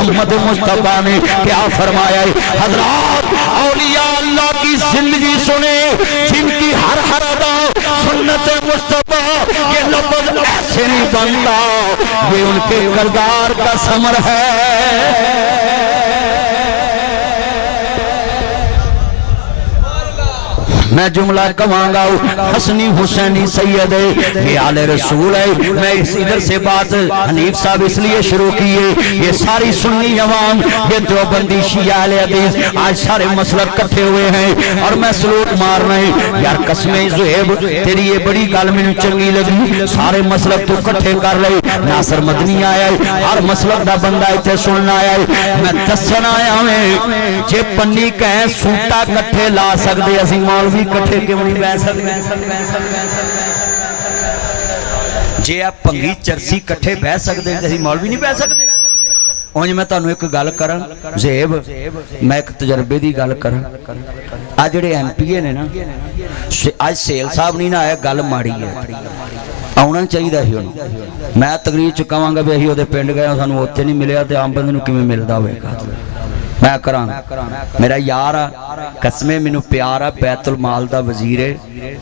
मोहम्मद मुस्तफा ने क्या फरमाया है। हजरात औलिया अल्लाह की जिंदगी सुने जिनकी हर हर अदा सुन्नत मुस्तफा के लफ्ज ऐसे नहीं बनता, ये उनके किरदार का समर है। मैं जुमला कमांगा हसनी हुसैनी सैयद ये आले रसूल है। मैं इधर से बात हनीफ साहब इसलिए शुरू किए, ये सारी सुन्नी अवाम ये देवबंदी शिया अहले हदीस आज सारे मसलक इकट्ठे हुए हैं और मैं सलूट मार रहे यार कसमें ज़ुहैब तेरी ये बड़ी गल मैनूं चंगी लगी, सारे मसलक तू इकट्ठे कर ले। नासर मदनी आया है, हर मसलक दा बंदा इत्थे सुनना आया है। मैं दस्सण आया मैं जे पन्नी कह सूटा इकट्ठे ला सकदे असीं मौलवी इकट्ठे क्यों नहीं बह सकते। जे आप भंगी चरसी इकट्ठे बह सकते असीं मौलवी नहीं बह सकते। उंज मैं तुहानूं एक गल करां ज़ेब, मैं एक तजर्बे की गल करां। आ जिहड़े MPA ने ना अज सेल साहब नहीं ना आया, गल माड़ी है, आउणा चाहिए ही उन्होंने। मैं तकरीर च कहांगा भी असीं उहदे पिंड गए सानूं उत्थे नहीं मिलिया ते आम बंदे नूं किवें मिलदा होवेगा। मैं करां मेरा यार आ कसमे मैनू प्यार आ बैतुल माल दा वजीर है,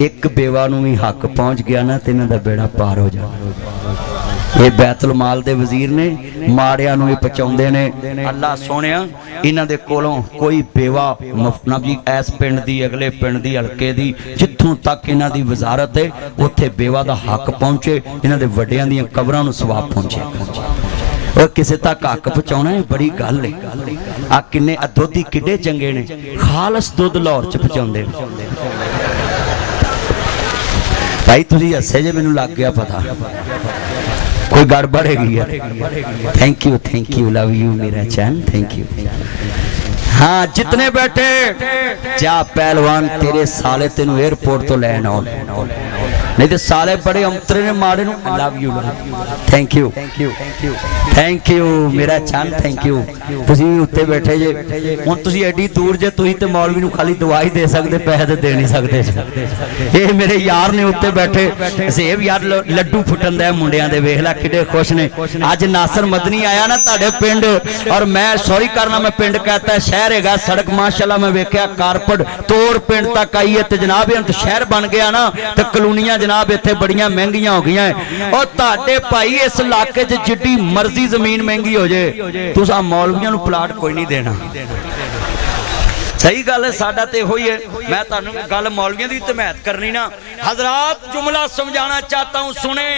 एक बेवा नूं भी हक पहुंच गया ना ते इन्हां दा बेड़ा पार हो जाए। ये बैतुल माल दे वजीर ने माड़ियां नूं पहुंचाउंदे ने। अल्लाह सोहणिया इन्हां दे कोलों कोई बेवा मुफना जी इस पिंड दी अगले पिंड दी हलके दी जिथों तक इन्हां दी वजारत है उत्थे बेवा दा हक पहुंचे, इन्हां दे वड्डियां दीयां कबरां नूं सवाब पहुंचे। और किसी तक हक पहुंचाना है बड़ी गल है। आ किन्ने दुध किड्डे चंगे ने, खालस दुध लाहौर च पहुंचाउंदे भाई। तुसीं हसे जे मैनूं लग गया पता कोई गड़बड़ है। थैंक यू लव यू मेरा चैन, थैंक यू। हाँ जितने बैठे जा पहलवान तेरे साले तेनू एयरपोर्ट तो लैन आओ, नहीं तो साले बड़े अंतरे ने माड़े नूं। लव यू थैंक यू मेरा चैन, थैंक यू। तुसीं उत्ते बैठे जे हुण तुसीं एडी दूर जे तुसीं ते मौलवी नूं खाली दुआ ही दे सकदे, पैसे ते दे नहीं सकदे। ये मेरे यार ने उत्ते बैठे ज़ेब यार लड्डू फुटन दे मुंडियां दे, वेख ला किड्डे खुश ने। अज नासर मदनी आया ना तुहाडे पिंड और मैं सॉरी करना मैं पिंड कहता है शहर है सड़क माशाअल्लाह मैं वेख्या कारपेट तोड़ पिंड तक आई है। जनाब अंत शहर बन गया ना तो कलोनियां जनाब इत्थे बड़ियां महंगियां हो गई। और तुहाडे भाई इस इलाके च जिड्डी मर्जी जमीन महंगी हो जाए तुसां मौलवियां नूं प्लाट कोई नहीं देना। सही गल है, साडा ते होई है। मैं तुहानूं गल मौलवियां दी तहमीत करनी ना। हजरात जुमला समझाना चाहता हूं, सुने।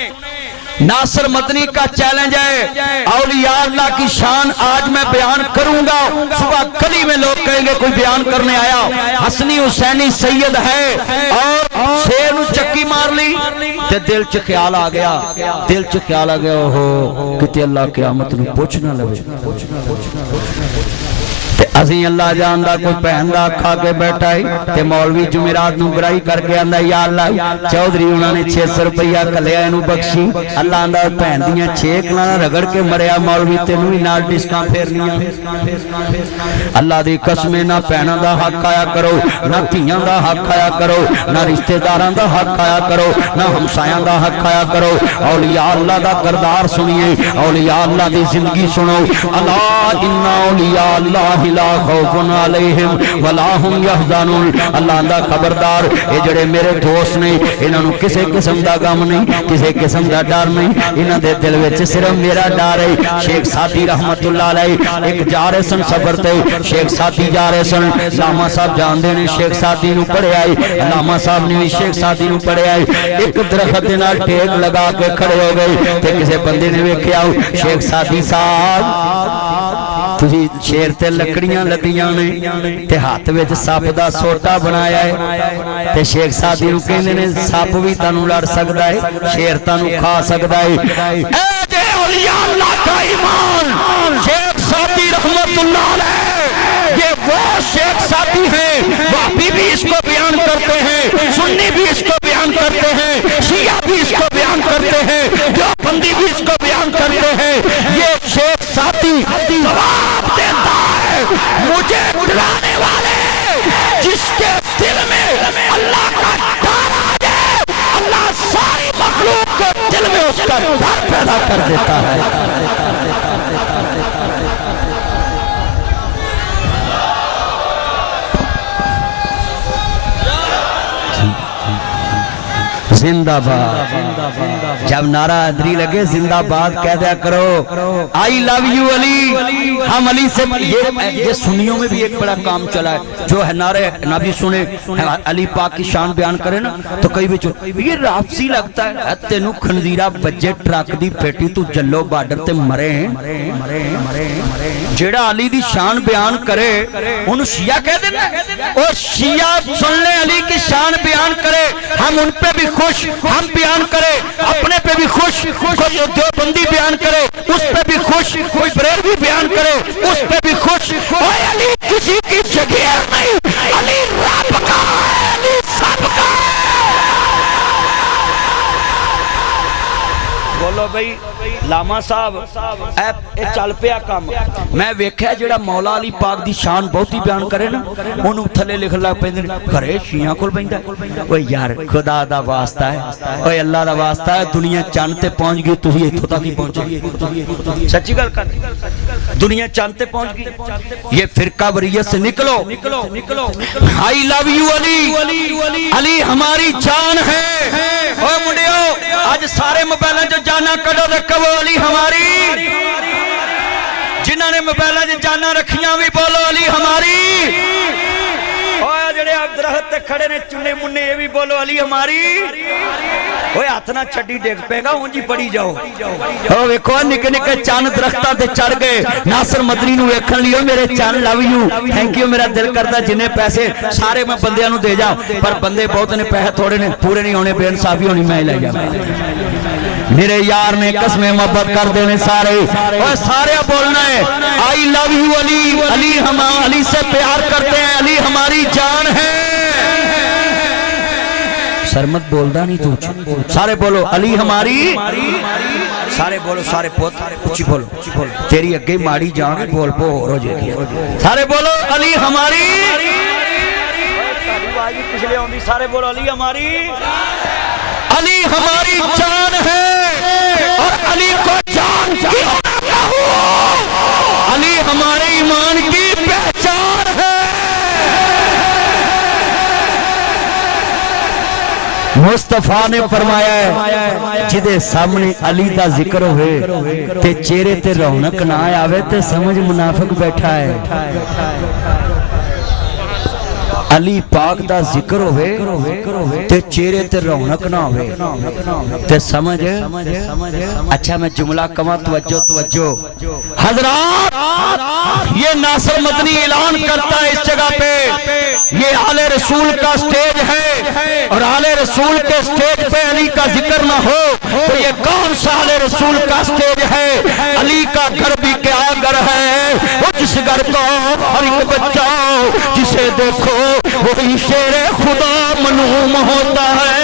नासर मदनी का चैलेंज है, औलिया अल्लाह की शान आज मैं बयान करूंगा। सुबह गली में लोग कहेंगे कोई बयान करने आया, हसनी हुसैनी सैयद है और शेर नूं चक्की मार ली ते दिल च ख्याल आ गया, ओहो किते अल्लाह क़यामत नूं पुछ ना लवे। असी अल्लाह जानदा कोई भैन दा खा के बैठा है ते मौलवी जुमेरात नूं बुराई करके आंदा या अल्लाह चौधरी उन्होंने 600 रुपया कलिया इनू बख्शी। अल्लाह आंदा भैन दियां 6 कलां रगड़ के मरिया मौलवी तेनू भी नाल डिस्कां फेरनियां। अल्लाह दी कसम ना भैनां दा हक आया करो, ना धीआं दा हक आया करो, ना रिश्तेदारां दा हक आया करो, ना हमसायां दा हक आया करो। औलिया अल्लाह दा किरदार सुनिए, औलिया अल्लाह दी जिंदगी सुनो। अल्लाह इन्ना औलिया अल्लाह ला खौफुन अलैहिम वला हुम यहज़नून। अल्लाह दा खबरदार ये जड़े मेरे दोस्त ने इन्हां नूं किसी किस्म दा गम नहीं, किसी किस्म दा डर नहीं, इन्हां दे दिल विच सिर्फ मेरा डर है। शेख सादी रहमतुल्लाह अलैह एक जा रहे सन सफर ते, शेख सादी जा रहे सन, लामा साहब जानदे ने शेख सादी नूं पढ़िया है, लामा साहब ने भी शेख सादी नूं पढ़िया है। एक दरखत दे नाल टेक लगा के खड़े हो गए ते किसी बंदे ने वेख्या शेख सादी साहब तुसी शेर ते लकड़ियां लदियां ने ते हाथ विच सप दा सोटा बनाया है ते शेख सादी नूं कहंदे ने सप भी तानू लड़ सकदा है, शेर तानू खा सकदा है। ए जे औलिया अल्लाह का ईमान शेख सादी रहमतुल्लाह अलैह, ये वो शेख सादी हैं, वहाबी भी इसको बयान करते हैं, सुन्नी भी इसको बयान करते हैं, शिया भी इसको बयान करते हैं, देवबंदी भी इसको बयान करते हैं। ये शेख सादी जवाब देता है मुझे डराने वाले जिसके दिल में अल्लाह का डर आ जाए, अल्लाह सारी मखलूक के दिल में उसका डर पैदा कर देता है। زندہ باد. جب نعرہ حیدری لگے زندہ باد کہہ دیا کرو آئی لو یو علی. ہم علی سے یہ سنیوں میں بھی ایک بڑا کام چلا ہے جو ہے نعرہ نبی سنے علی پاک کی شان بیان کرے نا تو کئی بھی یہ رافسی لگتا ہے تینوں خنزیرہ بجے ٹرک دی پیٹی تو جلو بارڈر تے مرے ہیں. جیڑا علی دی شان بیان کرے انہوں شیعہ کہہ دینا اور شیعہ سن لے علی کی شان بیان کرے ہم ان پہ بھی خوش ہم بیان کرے اپنے پہ بھی خوش کوئی دیوبندی بیان کرے اس پہ بھی خوش کوئی بریلوی بیان کرے اس پہ بھی خوش. اوے علی کسی کی جگہ نہیں علی رب کا ہے علی سب کا ہے. بولو بھئی لاما صاحب اے چل پیا کام میں ویکھیا جڑا مولا علی پاک دی شان بہتی بیان کرے نا انہوں تھلے لکھ لگ پیندے گھرے شیعہ کول بیندا. اوے یار خدا دا واسطہ ہے اوے اللہ دا واسطہ ہے دنیا چاند تے پہنچ گئی تسی ایتھوں تک ہی پہنچے. سچی گل کر دنیا چاند تے پہنچ گئی. یہ فرقہ وریت سے نکلو آئی لو یو علی علی ہماری جان ہے. اوے منڈیو آج سارے موبائلاں جو جانا کڈو تے کہو علی ہماری. جنہاں نے موبائلاں جو جانا رکھیاں بھی بولو علی ہماری. اوے جڑے آپ درخت تے کھڑے نے چنے منے یہ بھی بولو علی ہماری. اوے ہاتھ نہ چھڈی ڈگ پے گا اونجی پڑی جاؤ. او ویکھو نکے نکے چان درختاں تے چڑھ گئے ناصر مدنی نو ویکھن لیو میرے چان لو یو تھینک یو. میرا دل کردا جنے پیسے سارے میں بندیاں نو دے جا پر بندے بہت نے پیسے تھوڑے نے پورے نہیں ہونے بے انصافی ہونی میں لے جا. میرے یار نے قسمیں محبت کر دینے سارے اور سارے بولنا ہے آئی لو یو علی علی ہم علی سے پیار کرتے ہیں علی ہماری جان ہے. سرمت بولدا نہیں تو سارے بولو علی ہماری. سارے بولو سارے پوت اچھی بولو تیری اگے ماڑی جان بول پو ہو جائے. سارے بولو علی ہماری. پچھلے ہوندی سارے بولو علی ہماری. علی ہماری جان ہے اور علی کو جان کیوں نہ کہو علی ہمارے ایمان کی پہچان ہے. مصطفیٰ نے فرمایا ہے جدے سامنے علی دا ذکر ہوئے تے چہرے تے رونق نہ آوے تے سمجھ منافق بیٹھا ہے. علی پاک دا ذکر ہوئے تے چہرے تے رونق نہ ہوئے تے سمجھ. اچھا میں جملہ کما توجہ حضرات یہ ناصر مدنی اعلان کرتا ہے اس جگہ پہ یہ آل رسول کا سٹیج ہے اور آل رسول کے سٹیج پہ علی کا ذکر نہ ہو تو یہ کون سا آل رسول کا سٹیج ہے. علی کا گھر بھی کیا گھر ہے وہ جس گھر کو ہر ایک بچہ جسے دیکھو وہی شیر خدا منعوم ہوتا ہے.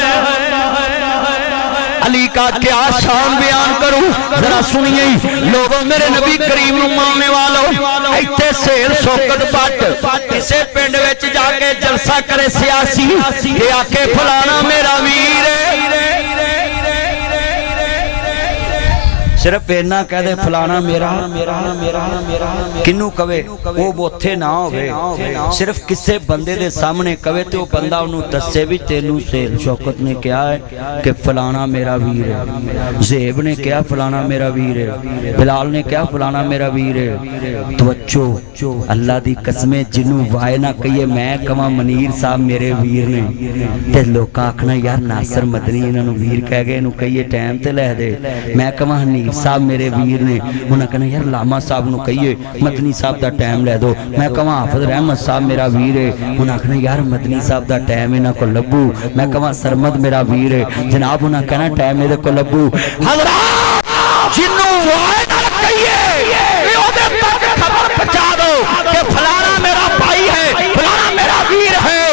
علی کا کیا شان بیان کروں ذرا سنیے لوگوں میرے نبی کریم نو ماننے والوں ایتھے سیل شوکت پٹ کسے پنڈ وچ جا کے جلسہ کرے سیاسی کہ آ کے فلانا میرا ویر ہے صرف اینا کہہ دے فلانا میرا کنو کہے وہ بوتھے نہ ہوئے صرف کسے بندے دے سامنے کہے تو بندہ انہوں دسے بھی تینوں سیل شوکت نے کیا ہے کہ فلانا میرا ویر ہے زیب نے کیا فلانا میرا ویر ہے بلال نے کیا فلانا میرا ویر ہے. توجہ اللہ دی قسمیں جنوں وائے نہ کہیے میں کما منیر صاحب میرے ویر نے تے لوکاں آکھنا یار ناصر مدنی انہوں ویر کہہ گئے انہوں کہیے ٹائم تے لہ دے میں کما حنیف صاحب میرے ویر نے انہوں کہنا یار لاما صاحب نو کہیے مدنی صاحب دا ٹائم لے دو میں کہاں حافظ رحمت صاحب میرا ویر ہے انہوں کہنا یار مدنی صاحب دا ٹائم انہوں کو لبو میں کہاں سرمد میرا ویر ہے جناب انہوں کہنا ٹائم انہوں کو لبو. حضرات جنوں وائے نہ کہیے اودے تک خبر پہنچا دو کہ فلانا میرا بھائی ہے فلانا میرا ویر ہے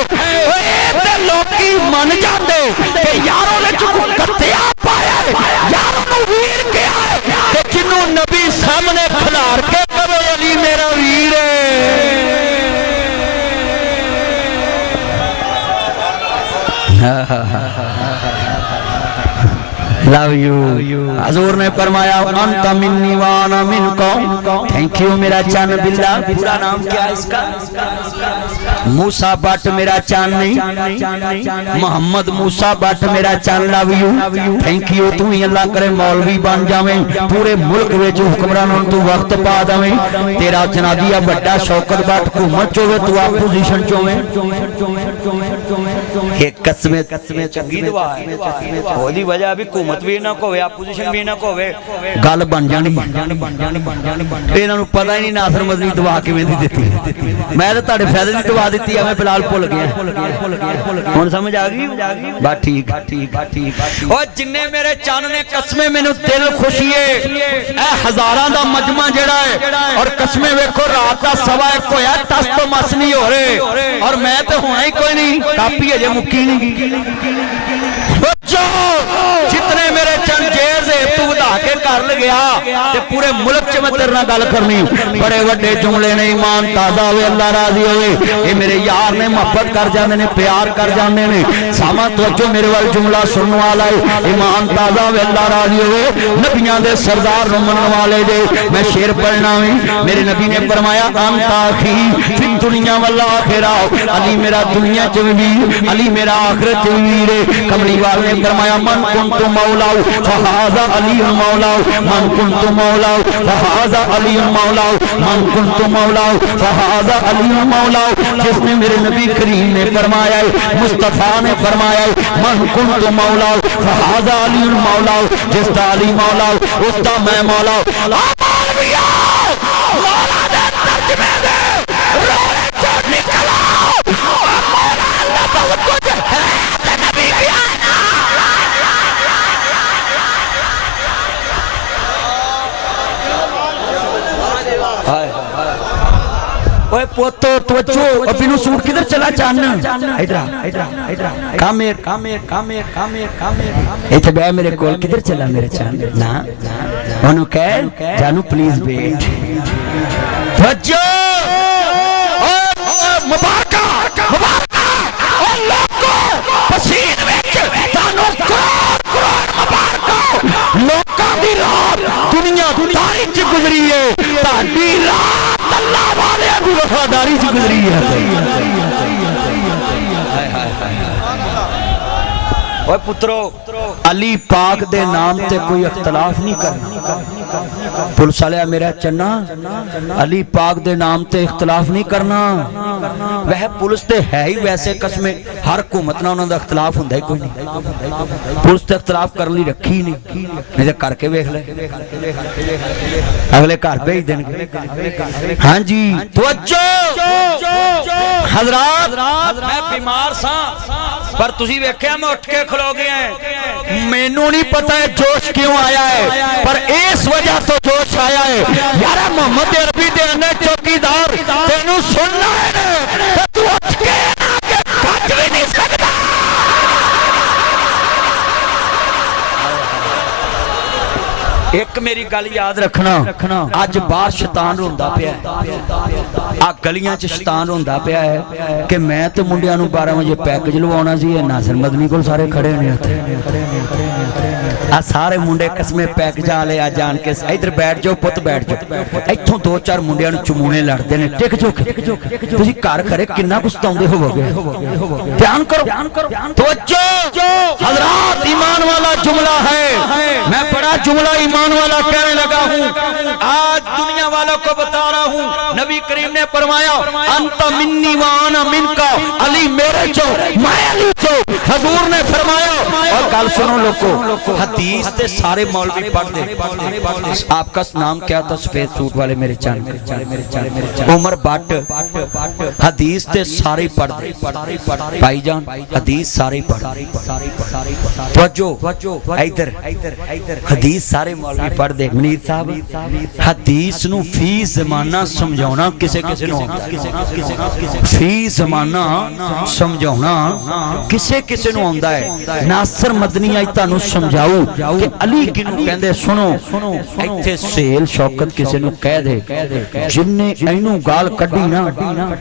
اے لوکی من جاندے کہ یاروں نے چکو کتیا پایا ہے یاروں نے ویر کیا ہے کہ جنوں نبی سامنے کھلار کے کرو علی میرا ویر ہے. Love you. हजूर ने फरमाया अंत मिन्नी वाना मिनको, थैंक यू मेरा चन बिल्ला। पूरा नाम क्या है इसका? मूसा भट्ट मेरा चन नहीं, मोहम्मद मूसा भट्ट मेरा चन। Love you, thank you. तू ही अल्लाह करे मौलवी बन जावे, पूरे मुल्क विच हुक्मरानां नूं तू वक्त पा देवे। तेरा जनाबिया बड़ा शौकत भट्ट हुकूमत चोवे, तू अपोजिशन चोवे। एक कसमे कसमे चंगी दुआ है, ओदी वजह भी हुकूमत भी ना होवे, अपोजिशन भी ना होवे, गल बन जानी। इन्हां नूं पता ही नहीं नासर मदनी दुआ किवें दी दित्ती। मैं तो तुहाडे फायदे दी दुआ दित्ती है, मैं फिलहाल भुल गया। हुण समझ आ गई? बस ठीक ठीक। ओ जिन्ने मेरे चन ने कसमे मैनू दिल खुशी है, ए हजारां दा मजमा जेड़ा है, और कसमे वेखो रात दा 1:15 होया, टस तो मस नहीं हो रहे, और मैं तो होना ही कोई नहीं, कापी अजे मुक्की नहीं। जितने मेरे चंद जेर से तू वधा के कर गया, ते पूरे मुल्क च मैं तेरे नाल गल करनी। बड़े वड्डे जुमले ने, ईमान ताजा होवे, अल्लाह राजी होवे। ये मेरे यार ने मोहब्बत कर जाते ने, प्यार कर जाते ने। सामा तवज्जो मेरे वाल जुमला सुनने वाला है, ईमान ताजा होवे, अल्लाह राजी होवे। नबियां दे सरदार नूं मनण वाले दे मैं शेर पढ़ना वी। मेरे नबी ने फरमाया अंता आखी फिर दुनिया वल्ला आखिरा, अली मेरा दुनिया च वीर, अली मेरा आखिरत च वीर। कमली वाल ने फरमाया मन कुंतु मौलाउ फहाजा अली मौलाउ, मन कुंतु मौलाउ फहाजा अली मौलाउ, मन कुंतु मौलाउ फहाजा अली मौलाउ। जिसने मेरे नबी करीम ने फरमाया, मुस्तफा ने फरमाया, मन कुंतु मौलाउ फहाजा अली मौलाउ। जिसका अली मौलाउ उसका मैं मौलाउ। मौला दे तर्जुमे दे रोए जो निकला, मौला अल्लाह बहुत कुछ है ते नबी की आना। ओए पोतो तवज्जो, अभी नु सूट किधर चला? चन इधर कामेर कामेर कामेर कामेर कामेर इथे बे मेरे कोल। किधर चला मेरे चन? ना ओनु कह जानू प्लीज वेट। तवज्जो मुबारका मुबारका ओ लोको पसीन विच तानू कुरान मुबारका। लोकां दी रात दुनिया दारी च गुजरी है, ताडी रात अल्लाह वाले दी वफादारी च गुजरी है। ओए पुत्रो, अली पाक दे नाम ते कोई इख्तलाफ नहीं करना। पुलिस वाले मेरा चन्ना, अली पाक दे नाम ते इख्तलाफ नहीं करना। वह पुलिस ते है ही वैसे कसमे, हर हुकूमत नाल उन्हां दा इख्तलाफ हुंदा ही कोई नहीं। पुलिस ते इख्तलाफ करन लई रखी नहीं ते करके वेख ले, अगले घर भेज देणगे। हां जी तवज्जो हजरात, मैं बीमार सा पर तुसी वेख्या मैं उठ के खलो गया है। मैनू नहीं पता है जोश क्यों आया है, पर इस वजह तो जोश आया है यार। मोहम्मद अरबी दे ने चौकीदार तेनू सुनना है, तू उठ के आके भज भी नहीं सकता। एक मेरी गल याद रखना, अज बाहर शैतान रोंदा पिया है, आ गलियां च शैतान रोंदा पिया है कि मैं तो मुंडियां नूं 12 वजे पैकेज लवाउणा सी। नासिर मदनी कोल सारे खड़े ने उत्थे, आ सारे मुंडे कसमे पैकेज वाले आ जान के इधर बैठ जाओ पुत बैठ जाओ। इत्थों 2-4 मुंडियां नूं चमूने लड़दे ने, टिक जो तुसीं घर खड़े किन्ना कुछ सताउंदे होवोगे। ध्यान करो तवज्जो हजरात, ईमान वाला जुमला है। मैं बड़ा जुमला ईमान वाला कहने लगा हूँ, आज दुनिया वालों को बता रहा हूँ। नबी करीम ने फरमाया अंत मिन्नी व अना मिनका, अली मेरे चो मैं अली चो। हजूर ने फरमाया, और गल सुनो लोगों, हदीस ते सारे मौलवी पढ़ दे। आपका नाम क्या था? सफेद सूट वाले मेरे चन उमर भट्ट। हदीस ते सारे पढ़ दे भाईजान, हदीस सारे पढ़। तवज्जो इधर हदीस सारे मौलवी पढ़ दे। मनीर साहब, हदीस नूं फी ज़माना समझाउणा किसे किसे नूं आउंदा, फी ज़माना समझाउणा ਕਿਸੇ ਕਿਸੇ ਨੂੰ ਆਉਂਦਾ ਹੈ। ਨਾਸਰ ਮਦਨੀ ਅੱਜ ਤੁਹਾਨੂੰ ਸਮਝਾਊ ਕਿ ਅਲੀ ਕਿਹਨੂੰ ਕਹਿੰਦੇ। ਸੁਣੋ, ਇੱਥੇ ਸਹੇਲ ਸ਼ੌਕਤ ਕਿਸੇ ਨੂੰ ਕਹਿ ਦੇ, ਜਿੰਨੇ ਇਹਨੂੰ ਗਾਲ ਕੱਢੀ ਨਾ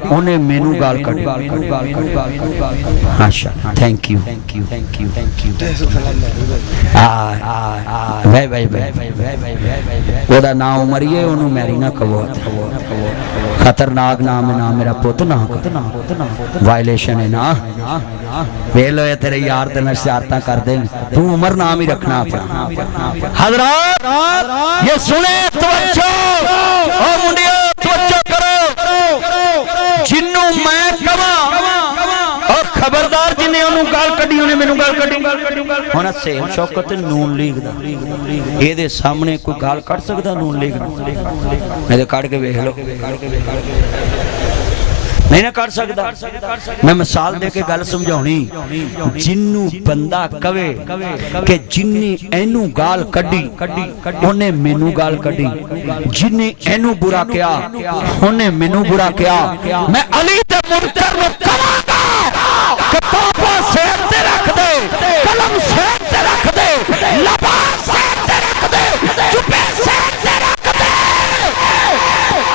ਉਹਨੇ ਮੈਨੂੰ ਗਾਲ ਕੱਢੀ। ਅੱਛਾ, ਥੈਂਕ ਯੂ ਉਹਦਾ ਨਾਮ ਉਮਰੀਏ, ਉਹਨੂੰ ਮੈਰੀ ਨਾ ਕਹੋ। खतरनाक नाम है ना मेरा पुत ना, वायलेशन है ना। वे लो ये तेरे यार ते नशारता कर दे, तू उमर नाम ही रखना अपना। हजरात ये सुने, तवज्जो ओ मुंडियो तवज्जो करो। जिन्नू मैं कवा और खबरदार जिन्हें उन्होंने गाल कड़ी उन्हें मैनू गाल कड़ी। हुण सहेल शौकत नून लीग दा ਇਹਦੇ ਸਾਹਮਣੇ ਕੋਈ ਗਾਲ ਕੱਢ ਸਕਦਾ ਨੂਨ ਲੀਗ ਮੈਂ ਤੇ ਕੱਢ ਕੇ ਵੇਖ ਲਓ, ਨਹੀਂ ਨਾ ਕੱਢ ਸਕਦਾ। ਮੈਂ ਮਿਸਾਲ ਦੇ ਕੇ ਗੱਲ ਸਮਝਾਉਣੀ। ਜਿੰਨੂੰ ਬੰਦਾ ਕਵੇ ਕਿ ਜਿੰਨੇ ਇਹਨੂੰ ਗਾਲ ਕੱਢੀ ਉਹਨੇ ਮੈਨੂੰ ਗਾਲ ਕੱਢੀ, ਜਿੰਨੇ ਇਹਨੂੰ ਬੁਰਾ ਕਿਹਾ ਉਹਨੇ ਮੈਨੂੰ ਬੁਰਾ ਕਿਹਾ। ਮੈਂ ਅਲੀ ਤੇ ਮੁਨਕਰ ਨੂੰ ਕਹਾਂਗਾ ਕਿਤਾਬਾਂ ਸਿਰ ਤੇ ਰੱਖ ਦੇ, ਕਲਮ ਸਿਰ ਤੇ ਰੱਖ ਦੇ, ਲਬਾਸ ਸਿਰ ਤੇ ਰੱਖ ਦੇ, ਚੁੱਪੇ ਸਿਰ ਤੇ ਰੱਖ ਦੇ।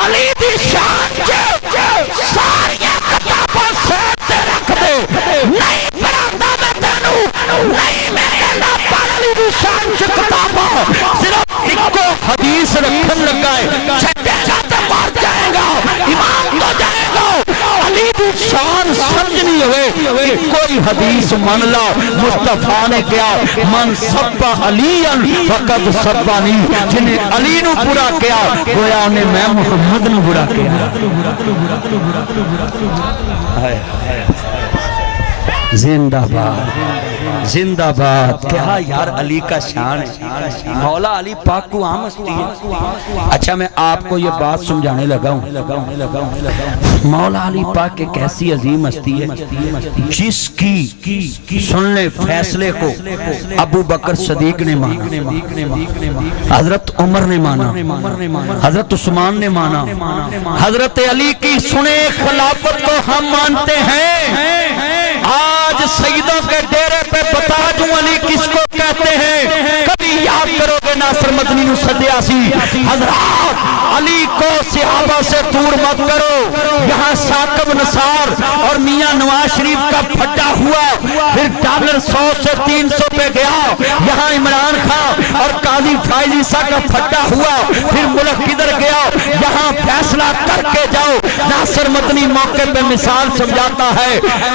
ਅਲੀ ਦੀ ਸ਼ਾਨ ਚ ਸਾਰੀਆਂ ਕਿਤਾਬਾਂ ਸਿਰ ਤੇ ਰੱਖ ਦੇ। ਨਹੀਂ ਪੜਾਉਂਦਾ ਮੈਂ ਤੈਨੂੰ, ਨਹੀਂ ਮੇਰੇ ਅੱਲਾਹ ਅਲੀ ਦੀ ਸ਼ਾਨ ਚ ਕਿਤਾਬਾਂ ਸਿਰਫ ਇੱਕੋ ਹਦੀਸ ਰੱਖਣ ਲੱਗਾ ਹੈ। ਛੱਡੇ ਛੱਡੇ ਮਰ ਜਾਏਗਾ, ਇਮਾਮ ਹੋ ਜਾਏਗਾ। अली की शान समझनी हुए कोई हदीस मन ला। मुस्तफा ने क्या मन सब्बा अलीयन फकत सब्बानी, जिन्हें अली नू बुरा किया गोया ने मैं मुहम्मद नू बुरा किया। जिंदाबाद जिंदाबाद। क्या यार अली का शान है, मौला अली पाक को आम हस्ती है। अच्छा मैं आपको ये बात समझाने लगा हूँ। मौला अली पाक एक ऐसी अजीम हस्ती है जिसकी सुन ले फैसले को अबू बकर सदीक ने माना, हजरत उमर ने माना, हजरत उस्मान ने माना, हजरत अली की सुने खिलाफत को हम मानते हैं। आज सईदों के डेरे पे बता दूं अली किसको कहते हैं। कभी याद करोगे नासर मदनी नु सदिया सी। हजरात अली को सहाबा से दूर मत करो। यहाँ साकब नसार और मियां नवाज शरीफ का फड्डा हुआ, फिर डॉलर 100 से 300 पे गया। यहाँ इमरान खान और काजी फाइज ईसा का फड्डा हुआ, फिर मुल्क किधर गया। यहाँ फैसला करके जाओ। नासर मदनी मौके पे मिसाल समझाता है।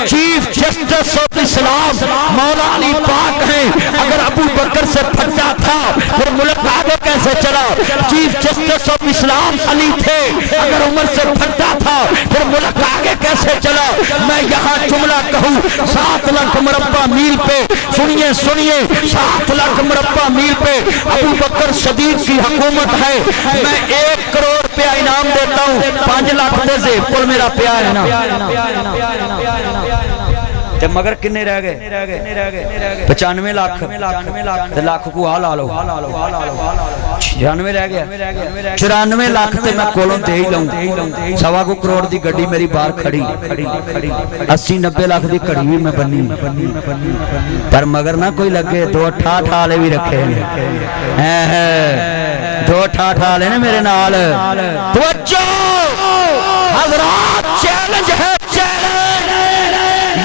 चीफ जस्टिस ऑफ इस्लाम मौला अली पाक हैं। अगर अबू बकर से फड्डा था फिर मुल्क आगे कैसे चला। Chief justice of Islam Ali थे, अगर उमर से फड्डा था फिर मुल्क आगे कैसे चला। मैं यहाँ जुमला कहूँ 7 लाख मुरब्बा मील पे, सुनिए सुनिए, 7 लाख मुरब्बा मील पे अबू बकर सदीक की हुकूमत है। मैं 1 करोड़ रुपया इनाम देता हूँ, 5 लाख दे से पुल मेरा प्या है ना। ते मगर किन्ने रह गए 95 लाख ते लाख को आ ला लो 96 रह गया 94 लाख ते मैं कोलों दे ही लऊं। 1.25 करोड़ दी गड्डी मेरी बाहर खड़ी 80-90 लाख दी घड़ी भी मैं बन्नी, पर मगर ना कोई लगे 2 ठाठ वाले भी रखे हैं, 2 ठाठ वाले ने मेरे नाल। तवज्जो हज़रात, चैलेंज है, चैलेंज।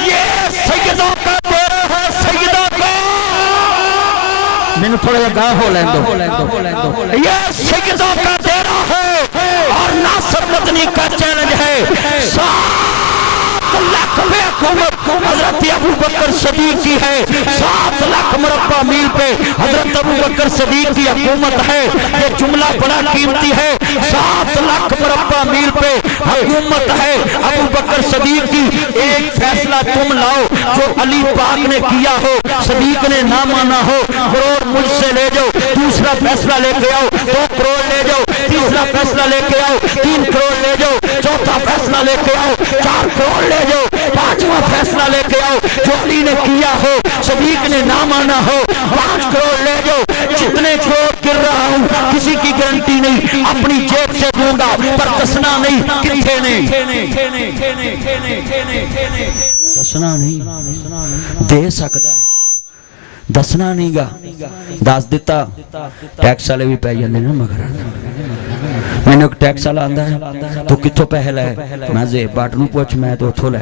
ये सैयदों का डेरा है, सैयदों का। मैंने थोड़ा गाह हो लें दो। ये सैयदों का डेरा है और नासर मदनी का चैलेंज है। 7 लाख पे हुकूमत हजरत अबू बकर सदीक की है। 7 लाख मुरब्बा मील पे हजरत अबू बकर सदीक की हुकूमत है। ये जुमला बड़ा कीमती है। 7 लाख मुरब्बा मील पे हुकूमत है अबू बकर सदीक की। एक फैसला तुम लाओ जो अली पाक ने किया हो, सदीक ने ना माना हो। करोड़ मुझसे ले जाओ, दूसरा फैसला लेके आओ। 2 करोड़ ले जाओ, तीसरा फैसला लेके आओ। 3 करोड़ ले जाओ, चौथा फैसला लेके आओ। 4 करोड़ ले जाओ, 5वां फैसला लेके आओ। जो अली ने किया हो, सदीक ने ना माना हो, 5 करोड़ ले जाओ। जितने करोड़ गिर रहा हूँ किसी की गारंटी नहीं, अपनी जेब से दूंगा पर दसना नहीं किथे नहीं। दसना नहीं दे सकदा दसना नहीं गा दस दिता टैक्स वाले भी पै जाते ना मगर मैंने एक टैक्स वाला आंदा है तू कितों पैसे लाए मैं जेब बाट नूं पुछ मैं तो उथों लै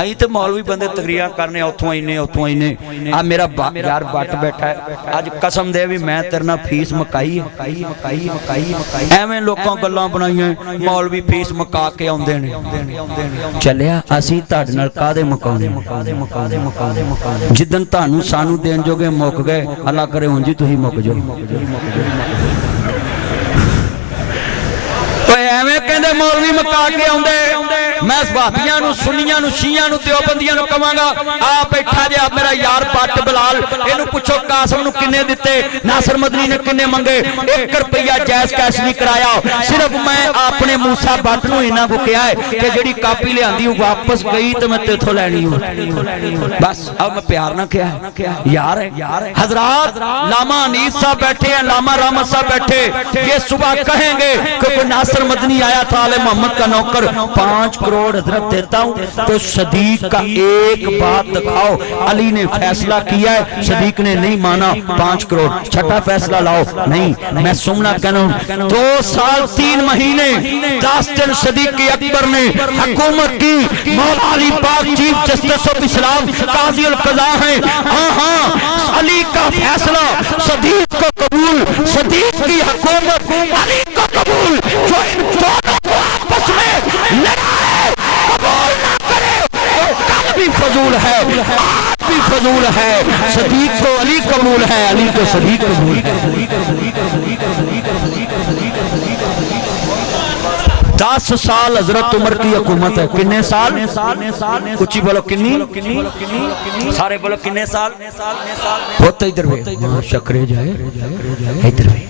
आई तो मौलवी बंदे तकरीर करने उथों इन्ने आ मेरा यार बट बैठा है अज कसम दे भी मैं तेरे नाल फीस मकाई एवें लोगों गल्लां बनाईयां मौलवी फीस मका के आउंदे ने चलिया असीं तुहाडे नाल काहदे मुकाउने जिद्दन ਤੁਹਾਨੂੰ ਸਾਨੂੰ ਦੇਣ ਜੋਗੇ ਮੁੱਕ ਗਏ ਅੱਲਾ ਕਰੇ ਉਂਝ ਹੀ ਤੁਸੀਂ ਮੁੱਕ ਜਾਓ ਓਏ ਐਵੇਂ ਕਹਿੰਦੇ ਮੌਲਵੀ ਮਕਾ ਕੇ ਆਉਂਦੇ मैं वहाबियां नूं सुन्नियां नूं शियां नूं देवबंदियां नूं कहांगा आ बैठा जे मेरा यार पट बिलाल इहनूं पुछो कासम नूं किन्ने दिते नासर मदनी ने किन्ने मंगे 1 रुपया जायज कैश नहीं कराया सिर्फ मैं अपने मूसा भट्ट नूं इन्हां को कहा है कि जिहड़ी कापी लियांदी वापस गई ते मैं तेथों लैनी हो बस अब मैं प्यार ना कहा यार है हजरात लामा अनीस साहब बैठे हैं लामा रहमत साहब बैठे ये सुबह कहेंगे कि कोई नासर मदनी आया था आले मोहम्मद का नौकर 5 करोड़ हजरत देता हूं तो सदीक का एक बात दिखाओ अली ने फैसला किया है सदीक ने नहीं माना 5 करोड़ छठा फैसला लाओ नहीं मैं सुनना कहना 2 साल 3 महीने 10 दिन सदीक अकबर ने हुकूमत की मौला अली पाक चीफ जस्टिस ऑफ इस्लाम काजी उल कज़ा हैं हाँ अली का फैसला सदीक को कबूल सदीक की हुकूमत अली को कबूल जो इन दोनों को आपस में लड़ाए कबूल ना करे वो कल भी फजूल है आज भी फजूल है सदीक को अली कबूल है अली को सदीक कबूल है 10 साल हजरत उमर की हुकूमत है किन्ने साल कुछ बोलो किन्नी सारे बोलो किन्ने साल होता इधर वे शक्रे जाए इधर वे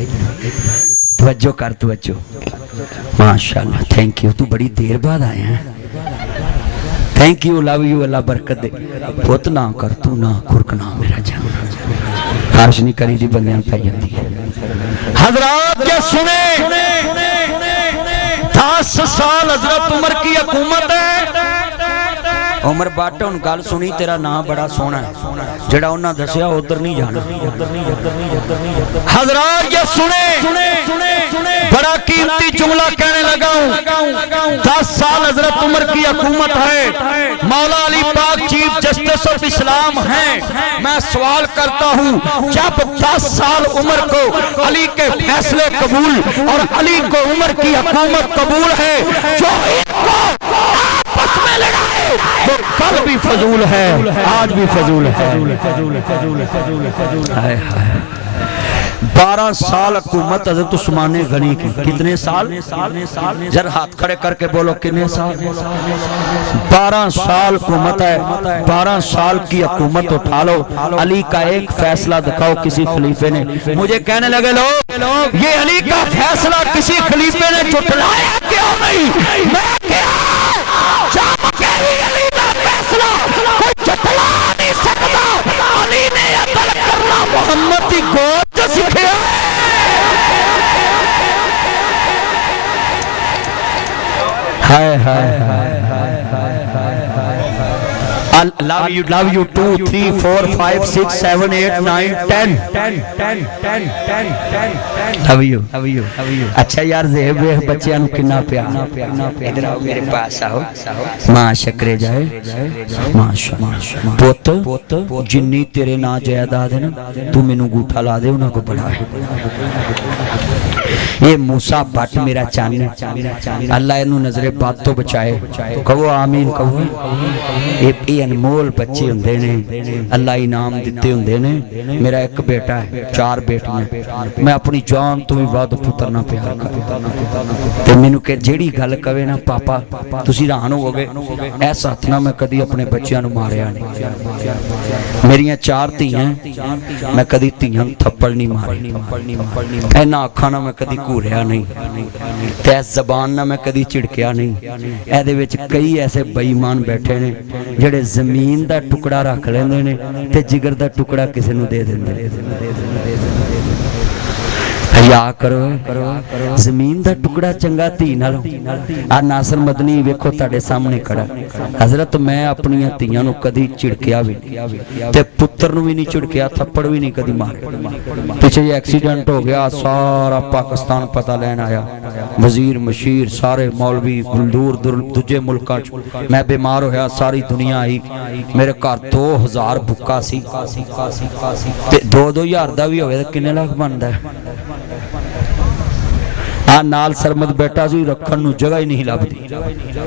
तवज्जो कर तवज्जो माशाल्लाह थैंक यू तू बड़ी देर बाद आया है थैंक यू लव यू अल्लाह बरकत दे पुत ना कर तू ना खुरकना मेरा जान खारिश नहीं करी दी बंदियां पै जांदी है हजरात क्या सुने 10 साल हजरत उमर की हुकूमत है उमर भट्ट हुण गल सुनी तेरा नाम बड़ा सोहना है जेड़ा उन्हां दसिया उधर नहीं जाना हजरात ये सुने बड़ा कीमती जुमला कहने लगा हूं 10 साल हजरत उमर की हुकूमत है मौला अली पाक चीफ जस्टिस ऑफ इस्लाम हैं मैं सवाल करता हूं जब 10 साल उमर को अली के फैसले कबूल और अली को उमर की हुकूमत कबूल है जो इनको आपस में लड़ाए वो कल भी फजूल है आज भी फजूल है हाय हाय 12 साल हुकूमत हज़रत उस्मान गनी की कितने साल जरा हाथ खड़े करके बोलो कितने साल 12 साल हुकूमत है 12 साल की हुकूमत उठा लो अली का एक फैसला दिखाओ किसी खलीफे ने मुझे कहने लगे लोग ये अली का फैसला किसी खलीफे ने झुठलाया क्यों नहीं मैं क्या अली का फैसला कोई झुठला नहीं सकता अली ने अदल करना मोहम्मद की गोद से सीखे हाय हाय love you 2 3 4 5 6 7 8 9 10 love you अच्छा यार जेब वे बच्चियां नु कितना प्यार इधर आओ मेरे पास आओ मां शकरे जाए माशाल्लाह पुत जिन्नी तेरे ना जायदाद है ना तू मेनू अंगूठा ला दे उन्हां को बड़ा है ये मूसा भट्ट मेरा चांद अल्लाह इनू नजरे बात तो बचाए कहो आमीन कहो ये अनमोल बच्चे हुंदे ने अल्लाह इनाम दिते हुंदे ने मेरा एक बेटा है 4 बेटियां मैं अपनी जान तो भी वध पुत्र ना प्यार करदा ते मैनू के जेड़ी गल कवे ना पापा तुसी हैरान होवोगे इस हथ ना मैं कदी अपने बच्चों नू मारिया नहीं मेरियां 4 धीआं मैं कदी धीआं थप्पड़ नहीं मारे इन्हां अखां ना मैं कदी घूरिया नहीं ते जबान ना मैं कदी झिड़किया नहीं एहदे विच कई ऐसे बेईमान बैठे ने जेड़े जमीन दा टुकड़ा रख लेंदे ने ते जिगर दा टुकड़ा किसी नू दे दिंदे हया करो जमीन दा टुकड़ा चंगा धी नालों। आ नासर मदनी वेखो तुहाडे सामने खड़ा। हजरत मैं अपनी धीआं नूं कदी झिड़किया भी नहीं ते पुत्तर नूं भी नहीं झिड़किया, थप्पड़ भी नहीं कदी मारे। पिछे एक्सीडेंट हो गया, सारा पाकिस्तान पता लैन आया, वजीर मशीर सारे मौलवी दूर दूर दूजे मुल्कां च। मैं बीमार होया, सारी दुनिया आई। मेरे घर 2000 बुक्का सी ते 2-2000 दा भी होवे ते किन्ने लाख बनदा है। आ नाल सरमद बैठा सी, रखण नूं जगह ही नहीं लभदी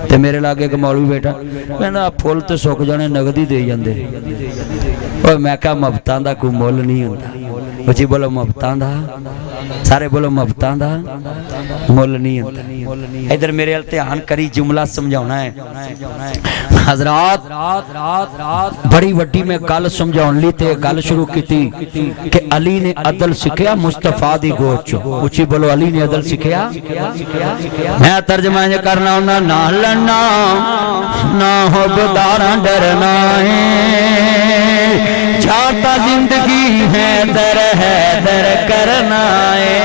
ते मेरे लागे एक मौलवी बैठा कहंदा फुल ते सुक जाने, नगद ही दे जांदे। ओए मैं कहा मुफ्तां दा कोई मुल नहीं हुंदा। उची बोलो मुफ्तां दा, सारे बोलो मुफ्तां दा मुल नहीं हुंदा। इधर मेरे अल ध्यान करी, जुमला समझाउणा है। हजरात बड़ी वड्डी मैं गल समझाउण लई ते गल शुरू कीती कि अली ने अदल सिखिया मुस्तफा दी गोद चों। उची बोलो अली ने अदल सिखिया। मैं तर्जमा ये करना हुंदा, ना लड़ना ना हो बेदारा डरना है, जाता जिंदगी है दर करना है।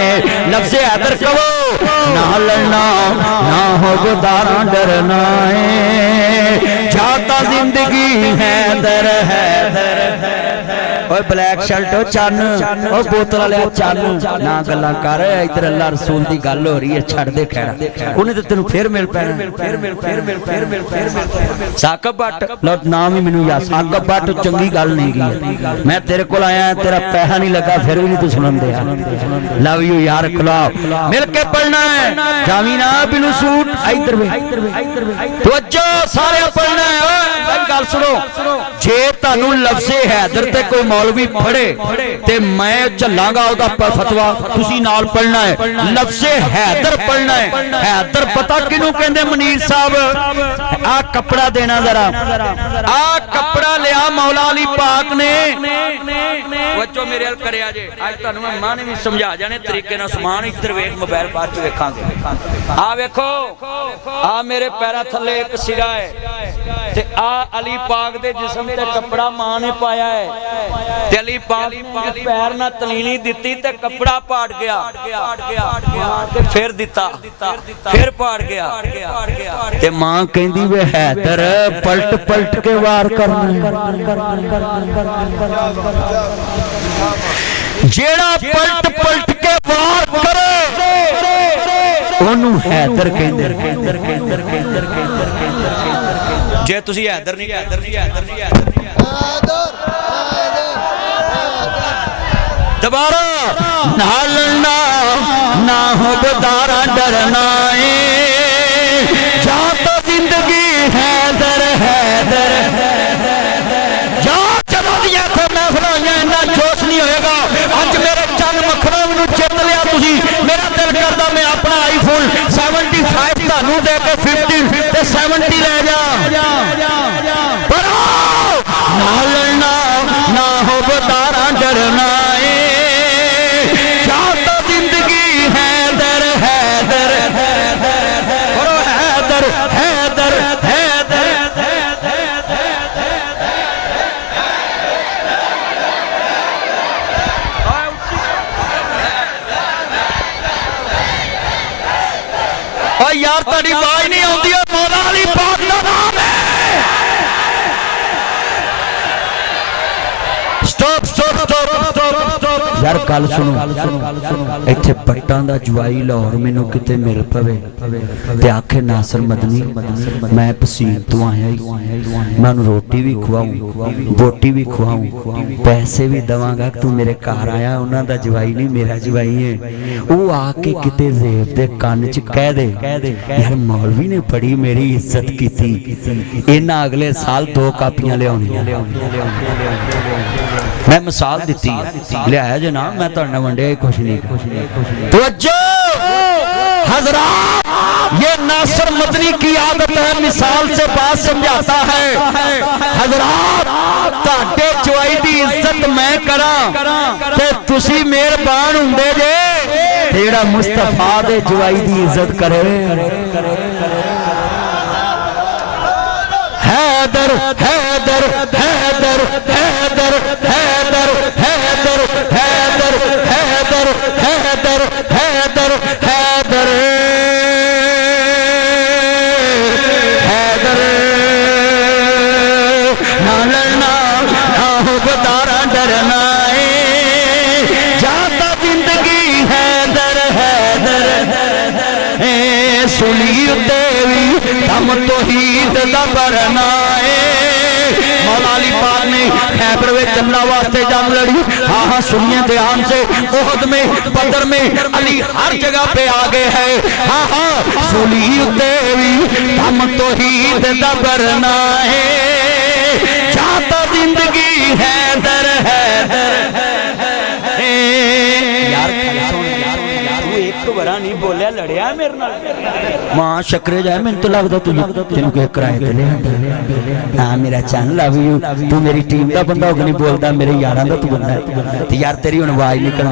लफ्ज़ हैदर कहो, ना लड़ना ना हो बेदारा डरना है, जाता जिंदगी है दर ओए ब्लैक शर्ट ओ चन ओ बोतल वाले चन ना गल्लां कर। इधर अल्लाह रसूल दी गल हो रही है, छड़ दे खैरा। उन्हें तो तेनू फिर मिल पैना। साकब भट्ट लो नाम ही मैनू याद। साकब भट्ट चंगी गल नहीं की। मैं तेरे कोल आया, तेरा पैसा नहीं लगा, फिर भी नहीं तू सुनन दिया। लव यू यार, खुला मिल के पढ़ना है। जावी ना बिनु सूट इधर वे तवज्जो, सारे पढ़ना है। ओए गल सुनो, जे तानू लफ्ज़े हैदर ते कोई मौलवी पढ़े ते मैं झल्लांगा ओदा फतवा, तुसी नाल पढ़ना है। लफ्ज़े हैदर पढ़ना है। हैदर पता किनू कहंदे? मुनीर साहब आ कपड़ा देना जरा, आ कपड़ा लिया मौला अली पाक ने। बच्चों मेरे अल करया जे, आज तुहानू मैं माने भी समझा जाने तरीके नाल। समान इधर वेख, मोबाइल बाद च वेखांगे। आ वेखो, आ मेरे पैरां थल्ले एक सिरा है ते आ अली पाक दे जिस्म ते कपड़ा मां ने पाया है ते अली पाक ने पैर ना तलीनी दिती ते कपड़ा पाट गया ते फिर दिता, फिर पाट गया ते मां कहंदी वे हैदर पलट पलट के वार करना। जेड़ा पलट पलट के वार करे ओनू हैदर कहंदे। जे तुसी हैदर नहीं दोबारा ना लड़ना ना हो बेदारा डरना है, जाता जिंदगी हैदर जा। चलो दिया थे महफिल होइयां, इन्ना जोश नहीं होएगा। अज मेरे चंद मखना मैनू चित लिया तुसी। मेरा दिल करदा मैं अपना आईफोन 75 तुहानू दे के 50 ते 70 ले जा। पर ना लड़ना ना हो बेदारा डरना है, जाता जिंदगी हैदर करो हैदर हैदर हैदर। और यार तेरी आवाज नहीं आती, मौला अली पाक का नाम है। स्टॉप स्टॉप स्टॉप यार गल सुनो, इत्थे पट्टां दा जवाई लाहौर मैनू किते मिल पवे ते आखे नासर मदनी मैं पसीन तो आया ही, मैं उन्हें रोटी भी खुआऊं बोटी भी खुआऊं पैसे भी दवांगा, तू मेरे घर आया उन्हां दा जवाई नहीं मेरा जवाई है। वो आके किते ज़ेब दे कान च कह दे यार मौलवी ने बड़ी मेरी इज्जत की थी, इन्हां अगले साल 2 कापियां लियाउणियां। मैं मिसाल दी लिया जो ना, मैं तुहाडे नाल वंडिया कुछ नहीं। तवज्जो हज़रात, ये नासर मदनी की आदत है, मिसाल से बात समझाता है। हज़रात तुहाडे चवाई दी इज्जत मैं करा ते तुसी मेहरबान हुंदे जे, जेड़ा मुस्तफा दे चवाई दी इज्जत करे। हैदर हैदर हैदर हैदर हैदर हैदर हैदर हैदर हैदर उत्ते भी दम तौहीद दा भरना है। मौला अली पाक ने खैबर में अल्लाह वास्ते जंग लड़ी। हाँ हाँ सुनिए ध्यान से, ओहद में बदर में अली हर जगह पे आगे है। हाँ हाँ सूली उत्ते भी दम तौहीद दा भरना है। चाहता जिंदगी है दर है नहीं बोलिया लड़िया मेरे नाल मां शक्रे जाए। मैंने तो लगता तेन किराए ते ले ना मेरा चैन लव यू। तू मेरी टीम का बंदा होगा नहीं बोलता, मेरे यारां दा तू बंदा है यार। तेरी हुण आवाज निकल